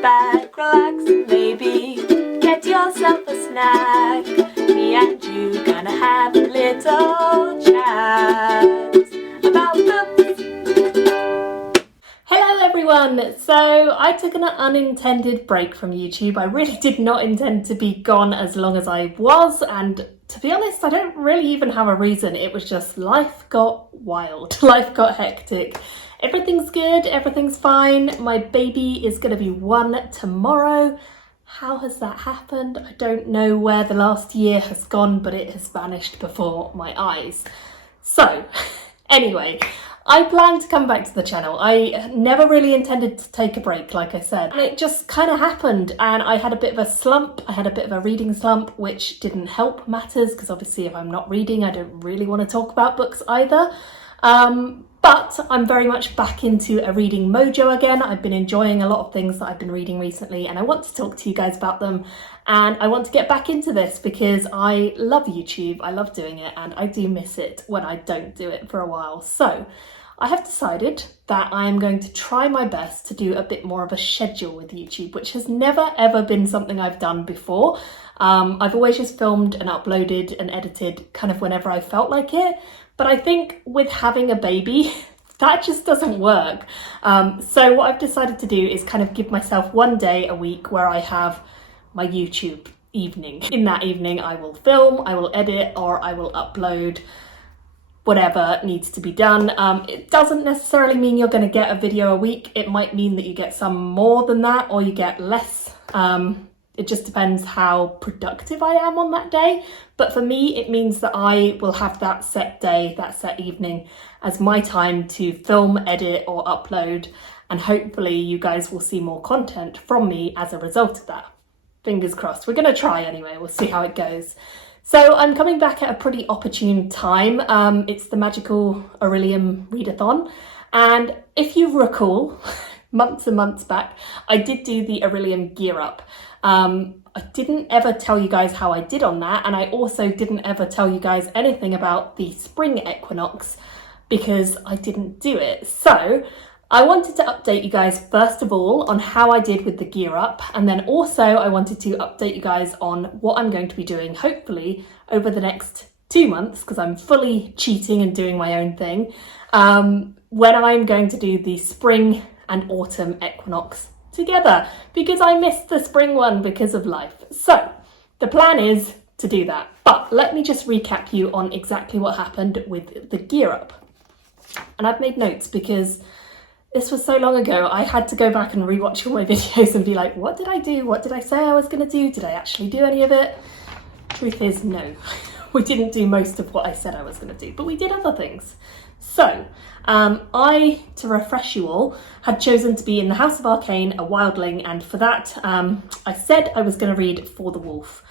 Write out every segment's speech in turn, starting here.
back, relax, and maybe get yourself a snack. Me and you gonna have a little chat about books. Hello everyone! So I took an unintended break from YouTube. I really did not intend to be gone as long as I was, and to be honest, I don't really even have a reason. It was just life got wild, life got hectic. Everything's good, everything's fine. My baby is going to be 1 tomorrow. How has that happened? I don't know where the last year has gone, but it has vanished before my eyes. So, anyway, I plan to come back to the channel. I never really intended to take a break, like I said, and it just kind of happened, and I had a bit of a slump. I had a bit of a reading slump, which didn't help matters, because obviously if I'm not reading, I don't really want to talk about books either. But I'm very much back into a reading mojo again. I've been enjoying a lot of things that I've been reading recently, and I want to talk to you guys about them. And I want to get back into this because I love YouTube, I love doing it, and I do miss it when I don't do it for a while. So I have decided that I'm going to try my best to do a bit more of a schedule with YouTube, which has never ever been something I've done before. I've always just filmed and uploaded and edited kind of whenever I felt like it. But I think with having a baby, that just doesn't work. So what I've decided to do is kind of give myself one day a week where I have my YouTube evening. In that evening, I will film, I will edit, or I will upload whatever needs to be done. It doesn't necessarily mean you're going to get a video a week. It might mean that you get some more than that, or you get less. It just depends how productive I am on that day. But for me, it means that I will have that set day, that set evening as my time to film, edit, or upload. And hopefully you guys will see more content from me as a result of that. Fingers crossed. We're going to try anyway. We'll see how it goes. So I'm coming back at a pretty opportune time. It's the magical Orilium readathon. And if you recall, months and months back, I did do the Orilium gear up. I didn't ever tell you guys how I did on that, and I also didn't ever tell you guys anything about the spring equinox because I didn't do it. So I wanted to update you guys first of all on how I did with the gear up, and then also I wanted to update you guys on what I'm going to be doing hopefully over the next 2 months, because I'm fully cheating and doing my own thing, when I'm going to do the spring and autumn equinox together, because I missed the spring one because of life. So the plan is to do that, but let me just recap you on exactly what happened with the gear up. And I've made notes because this was so long ago, I had to go back and rewatch all my videos and be like, what did I do? What did I say I was going to do? Did I actually do any of it? Truth is, no. We didn't do most of what I said I was going to do, but we did other things. So, I, to refresh you all, had chosen to be in the House of Arcane, a wildling, and for that, I said I was going to read For the Wolf.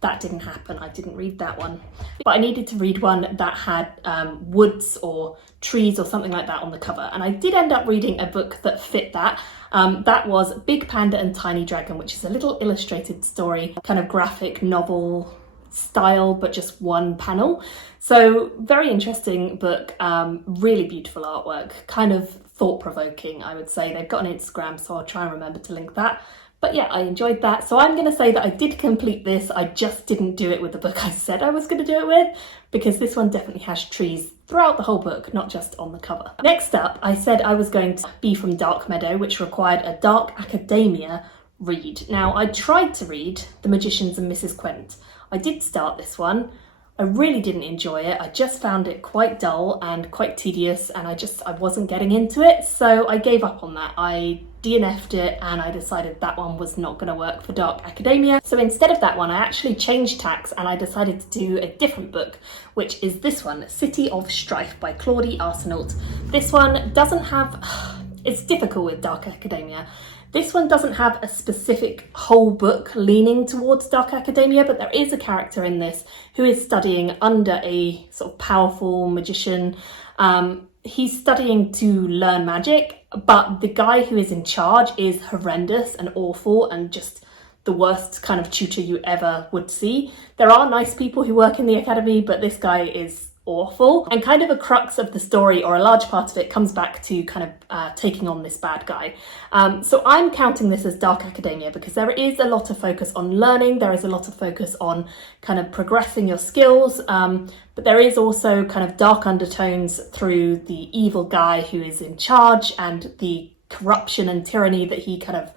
That didn't happen, I didn't read that one. But I needed to read one that had woods or trees or something like that on the cover, and I did end up reading a book that fit that. That was Big Panda Tiny Dragon, which is a little illustrated story, kind of graphic novel style, but just one panel. So very interesting book, really beautiful artwork, kind of thought-provoking, I would say. They've got an Instagram, so I'll try and remember to link that. But yeah, I enjoyed that. So I'm going to say that I did complete this. I just didn't do it with the book I said I was going to do it with, because this one definitely has trees throughout the whole book, not just on the cover. Next up, I said I was going to be from Dark Meadow, which required a dark academia read. Now, I tried to read The Magicians and Mrs. Quent. I did start this one. I really didn't enjoy it. I just found it quite dull and quite tedious, and I wasn't getting into it, so I gave up on that. I DNF'd it, and I decided that one was not going to work for Dark Academia. So instead of that one, I actually changed tacks and I decided to do a different book, which is this one, City of Strife by Claudia Arsenault. This one doesn't have... It's difficult with Dark Academia. This one doesn't have a specific whole book leaning towards Dark Academia, but there is a character in this who is studying under a sort of powerful magician. He's studying to learn magic, but the guy who is in charge is horrendous and awful and just the worst kind of tutor you ever would see. There are nice people who work in the academy, but this guy is awful. And kind of a crux of the story, or a large part of it, comes back to kind of taking on this bad guy. So I'm counting this as dark academia because there is a lot of focus on learning, there is a lot of focus on kind of progressing your skills, but there is also kind of dark undertones through the evil guy who is in charge and the corruption and tyranny that he kind of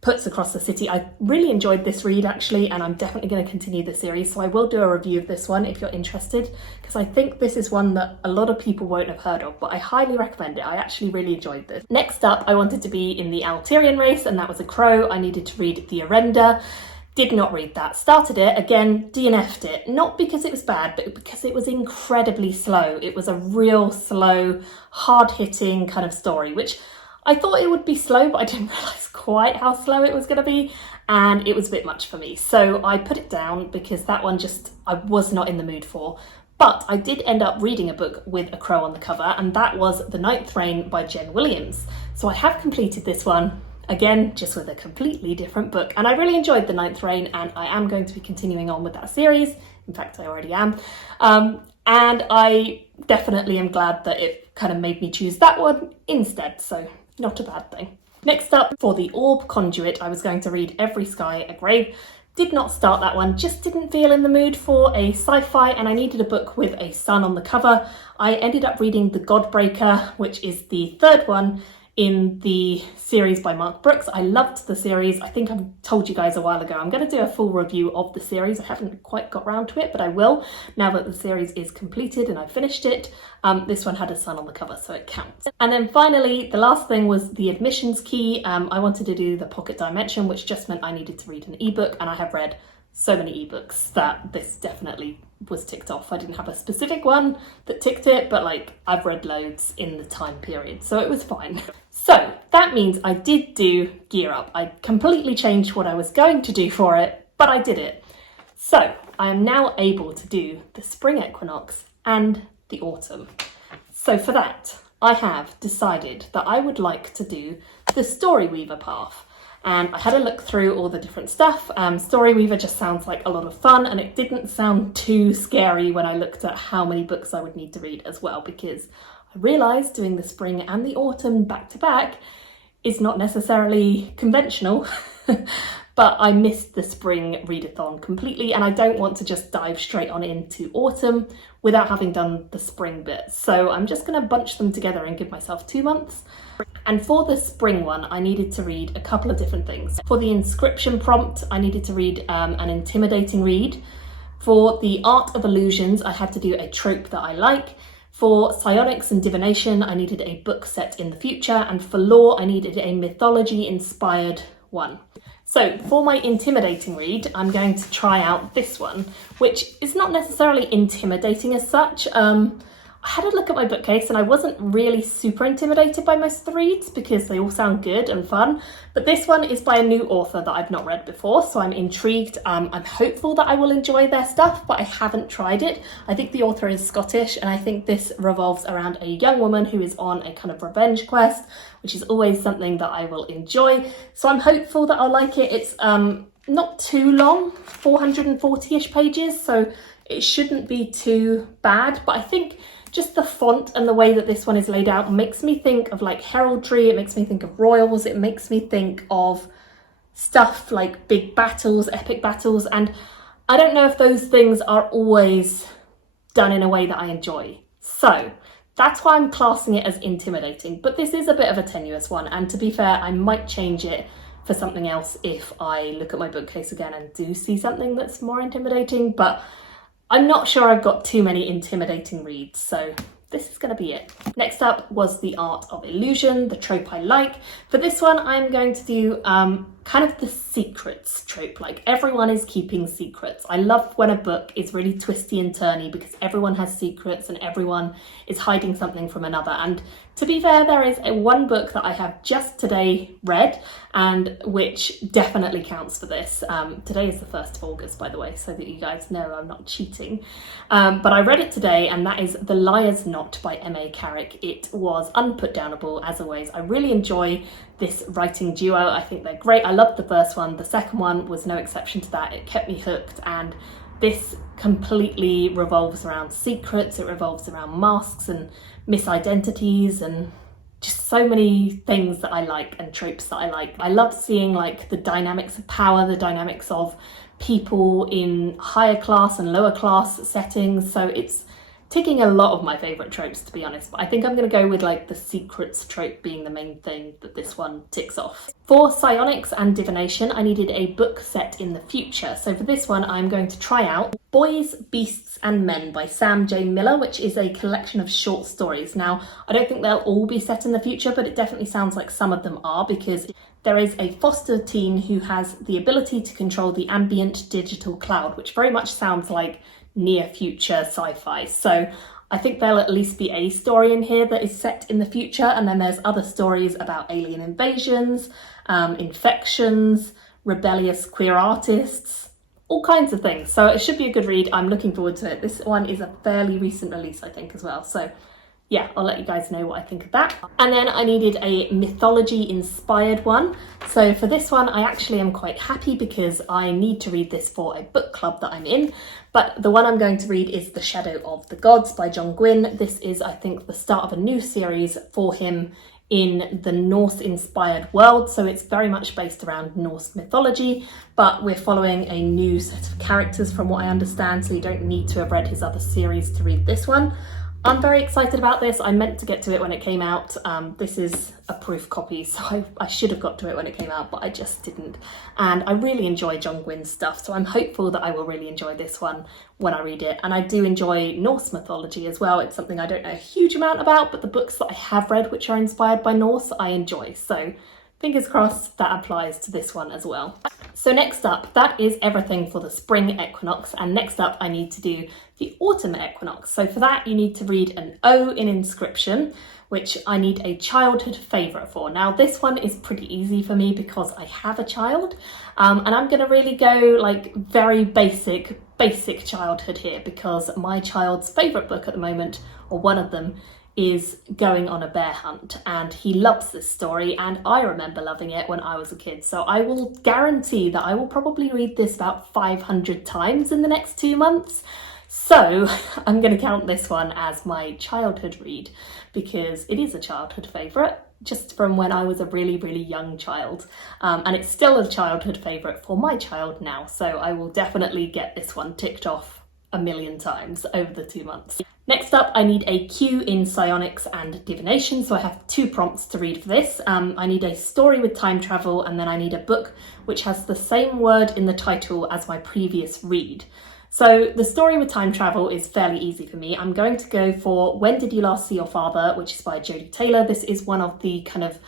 puts across the city. I really enjoyed this read actually, and I'm definitely going to continue the series, so I will do a review of this one if you're interested, because I think this is one that a lot of people won't have heard of, but I highly recommend it. I actually really enjoyed this. Next up, I wanted to be in the Alterian race, and that was a crow. I needed to read The Arenda. Did not read that. Started it, again, DNF'd it. Not because it was bad, but because it was incredibly slow. It was a real slow, hard-hitting kind of story, which I thought it would be slow, but I didn't realise quite how slow it was going to be, and it was a bit much for me. So I put it down because that one just, I was not in the mood for. But I did end up reading a book with a crow on the cover, and that was The Ninth Reign by Jen Williams. So I have completed this one, again, just with a completely different book. And I really enjoyed The Ninth Reign, and I am going to be continuing on with that series. In fact, I already am. And I definitely am glad that it kind of made me choose that one instead. So not a bad thing. Next up, for the Orb Conduit, I was going to read Every Sky a Grave. Did not start that one, just didn't feel in the mood for a sci-fi, and I needed a book with a sun on the cover. I ended up reading The Godbreaker, which is the third one in the series by Mark Brooks. I loved the series. I think I told you guys a while ago I'm going to do a full review of the series. I haven't quite got round to it, but I will now that the series is completed and I've finished it. This one had a sun on the cover, so it counts. And then finally, the last thing was The Admissions Key. I wanted to do The Pocket Dimension, which just meant I needed to read an ebook, and I have read so many ebooks that this definitely was ticked off. I didn't have a specific one that ticked it, but like I've read loads in the time period, so it was fine. So that means I did do Gear Up. I completely changed what I was going to do for it, but I did it. So I am now able to do the spring equinox and the autumn. So for that, I have decided that I would like to do the Storyweaver path. And I had a look through all the different stuff. Storyweaver just sounds like a lot of fun, and it didn't sound too scary when I looked at how many books I would need to read as well, because I realised doing the spring and the autumn back to back is not necessarily conventional. But I missed the spring readathon completely, and I don't want to just dive straight on into autumn without having done the spring bit. So I'm just going to bunch them together and give myself 2 months. And for the spring one, I needed to read a couple of different things. For the inscription prompt, I needed to read an intimidating read. For the art of illusions, I had to do a trope that I like. For psionics and divination, I needed a book set in the future. And for lore, I needed a mythology-inspired one. So for my intimidating read, I'm going to try out this one, which is not necessarily intimidating as such. I had a look at my bookcase and I wasn't really super intimidated by most of the reads because they all sound good and fun, but this one is by a new author that I've not read before, so I'm intrigued. I'm hopeful that I will enjoy their stuff, but I haven't tried it. I think the author is Scottish, and I think this revolves around a young woman who is on a kind of revenge quest, which is always something that I will enjoy. So I'm hopeful that I'll like it. It's not too long, 440-ish pages, so it shouldn't be too bad, but I think just the font and the way that this one is laid out makes me think of like heraldry, it makes me think of royals, it makes me think of stuff like big battles, epic battles, and I don't know if those things are always done in a way that I enjoy. So that's why I'm classing it as intimidating, but this is a bit of a tenuous one, and to be fair, I might change it for something else if I look at my bookcase again and do see something that's more intimidating, but I'm not sure I've got too many intimidating reads, so this is going to be it. Next up was The Art of Illusion, the trope I like. For this one, I'm going to do kind of the secrets trope, like everyone is keeping secrets. I love when a book is really twisty and turny because everyone has secrets and everyone is hiding something from another. And to be fair, there is one book that I have just today read and which definitely counts for this. Today is the 1st of August, by the way, so that you guys know I'm not cheating. But I read it today, and that is The Liar's Knot by M.A. Carrick. It was unputdownable, as always. I really enjoy this writing duo. I think they're great. I loved the first one. The second one was no exception to that. It kept me hooked, and This completely revolves around secrets, it revolves around masks and misidentities and just so many things that I like and tropes that I like. I love seeing like the dynamics of power, the dynamics of people in higher class and lower class settings, so it's ticking a lot of my favourite tropes, to be honest, but I think I'm going to go with like the secrets trope being the main thing that this one ticks off. For psionics and divination, I needed a book set in the future, so for this one I'm going to try out Boys, Beasts and Men by Sam J. Miller, which is a collection of short stories. Now, I don't think they'll all be set in the future, but it definitely sounds like some of them are, because there is a foster teen who has the ability to control the ambient digital cloud, which very much sounds like near future sci-fi. So I think there'll at least be a story in here that is set in the future, and then there's other stories about alien invasions, infections, rebellious queer artists, all kinds of things. So it should be a good read. I'm looking forward to it. This one is a fairly recent release, I think, as well. So yeah, I'll let you guys know what I think of that. And then I needed a mythology inspired one. So for this one, I actually am quite happy because I need to read this for a book club that I'm in. But the one I'm going to read is The Shadow of the Gods by Gwynn. This is, I think, the start of a new series for him in the Norse-inspired world. So it's very much based around Norse mythology, but we're following a new set of characters from what I understand, so you don't need to have read his other series to read this one. I'm very excited about this. I meant to get to it when it came out. This is a proof copy, so I should have got to it when it came out, but I just didn't. And I really enjoy Gwynn's stuff, so I'm hopeful that I will really enjoy this one when I read it. And I do enjoy Norse mythology as well. It's something I don't know a huge amount about, but the books that I have read which are inspired by Norse, I enjoy. So fingers crossed that applies to this one as well. So next up, that is everything for the spring equinox, and next up I need to do the autumn equinox. So for that you need to read an O in inscription, which I need a childhood favourite for. Now this one is pretty easy for me because I have a child, and I'm going to really go like very basic childhood here, because my child's favourite book at the moment, or one of them, is Going on a Bear Hunt, and he loves this story, and I remember loving it when I was a kid. So I will guarantee that I will probably read this about 500 times in the next 2 months. So I'm going to count this one as my childhood read, because it is a childhood favourite, just from when I was a really, really young child. And it's still a childhood favourite for my child now. So I will definitely get this one ticked off a million times over the 2 months. Next up, I need a Q in psionics and divination, so I have 2 prompts to read for this. I need a story with time travel, and then I need a book which has the same word in the title as my previous read. So the story with time travel is fairly easy for me. I'm going to go for When Did You Last See Your Father, which is by Jodie Taylor. This is one of the kind of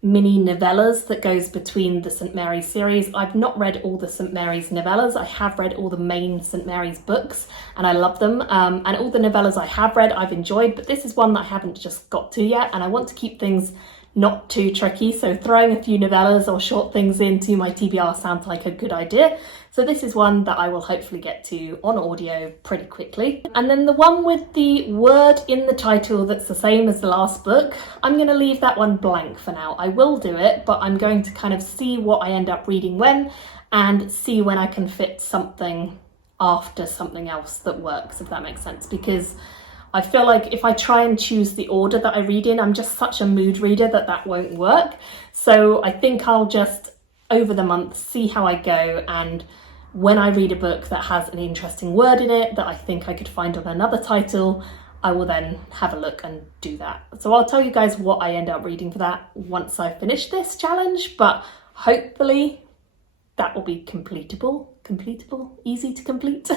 mini novellas that goes between the St. Mary's series. I've not read all the St. Mary's novellas. I have read all the main St. Mary's books and I love them. And all the novellas I have read I've enjoyed, but this is one that I haven't just got to yet, and I want to keep things not too tricky, so throwing a few novellas or short things into my TBR sounds like a good idea. So this is one that I will hopefully get to on audio pretty quickly. And then the one with the word in the title that's the same as the last book, I'm going to leave that one blank for now. I will do it, but I'm going to kind of see what I end up reading when, and see when I can fit something after something else that works, if that makes sense, because I feel like if I try and choose the order that I read in, I'm just such a mood reader that won't work. So I think I'll just, over the month, see how I go, and when I read a book that has an interesting word in it that I think I could find on another title, I will then have a look and do that. So I'll tell you guys what I end up reading for that once I finish this challenge, but hopefully that will be completable, easy to complete.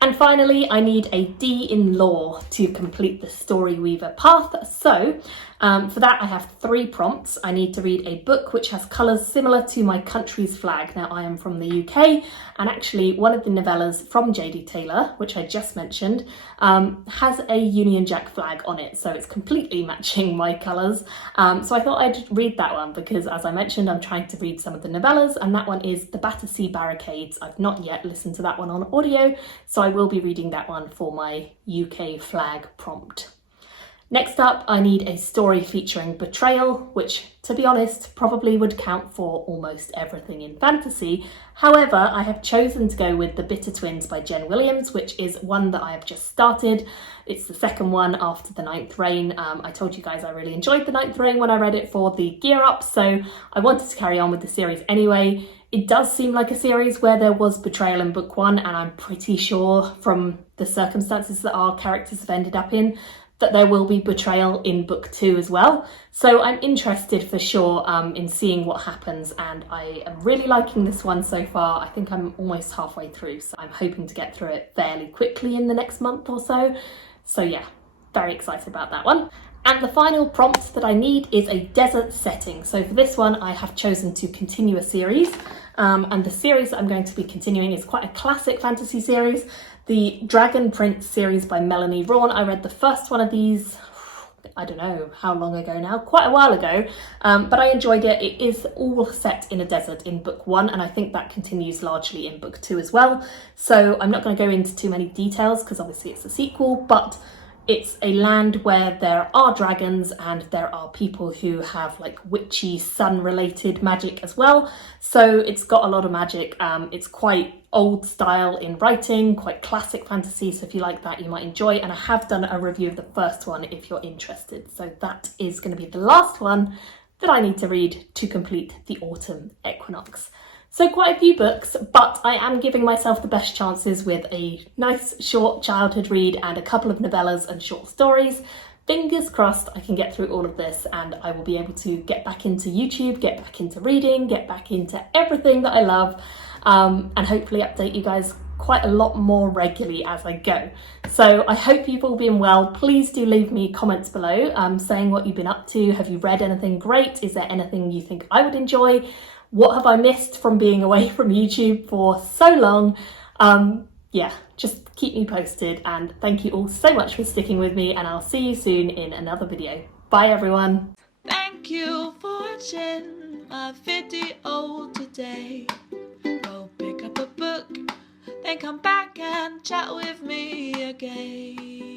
And finally, I need a D in law to complete the Story Weaver path. So for that, I have 3 prompts. I need to read a book which has colours similar to my country's flag. Now, I am from the UK, and actually one of the novellas from Jodie Taylor, which I just mentioned, has a Union Jack flag on it. So it's completely matching my colours. So I thought I'd read that one because, as I mentioned, I'm trying to read some of the novellas, and that one is The Battersea Barricades. I've not yet listened to that one on audio, so I will be reading that one for my UK flag prompt. Next up, I need a story featuring betrayal, which, to be honest, probably would count for almost everything in fantasy. However, I have chosen to go with The Bitter Twins by Jen Williams, which is one that I have just started. It's the second one after The Ninth Reign. I told you guys I really enjoyed The Ninth Reign when I read it for the Gear Up, so I wanted to carry on with the series anyway. It does seem like a series where there was betrayal in book one, and I'm pretty sure from the circumstances that our characters have ended up in, that there will be betrayal in book two as well. So I'm interested for sure in seeing what happens, and I am really liking this one so far. I think I'm almost halfway through, so I'm hoping to get through it fairly quickly in the next month or so. So yeah, very excited about that one. And the final prompt that I need is a desert setting. So for this one, I have chosen to continue a series. And the series that I'm going to be continuing is quite a classic fantasy series, the Dragon Prince series by Melanie Rawn. I read the first one of these, I don't know how long ago now, quite a while ago, but I enjoyed it. It is all set in a desert in book one, and I think that continues largely in book two as well. So I'm not going to go into too many details because obviously it's a sequel, but it's a land where there are dragons and there are people who have like witchy sun-related magic as well. So it's got a lot of magic. It's quite old style in writing, quite classic fantasy. So if you like that, you might enjoy. And I have done a review of the first one if you're interested. So that is going to be the last one that I need to read to complete the autumn equinox. So quite a few books, but I am giving myself the best chances with a nice short childhood read and a couple of novellas and short stories. Fingers crossed I can get through all of this and I will be able to get back into YouTube, get back into reading, get back into everything that I love, and hopefully update you guys quite a lot more regularly as I go. So I hope you've all been well. Please do leave me comments below saying what you've been up to. Have you read anything great? Is there anything you think I would enjoy? What have I missed from being away from YouTube for so long? Yeah, just keep me posted, and thank you all so much for sticking with me, and I'll see you soon in another video. Bye everyone. Thank you for watching my video today. Go pick up a book, then come back and chat with me again.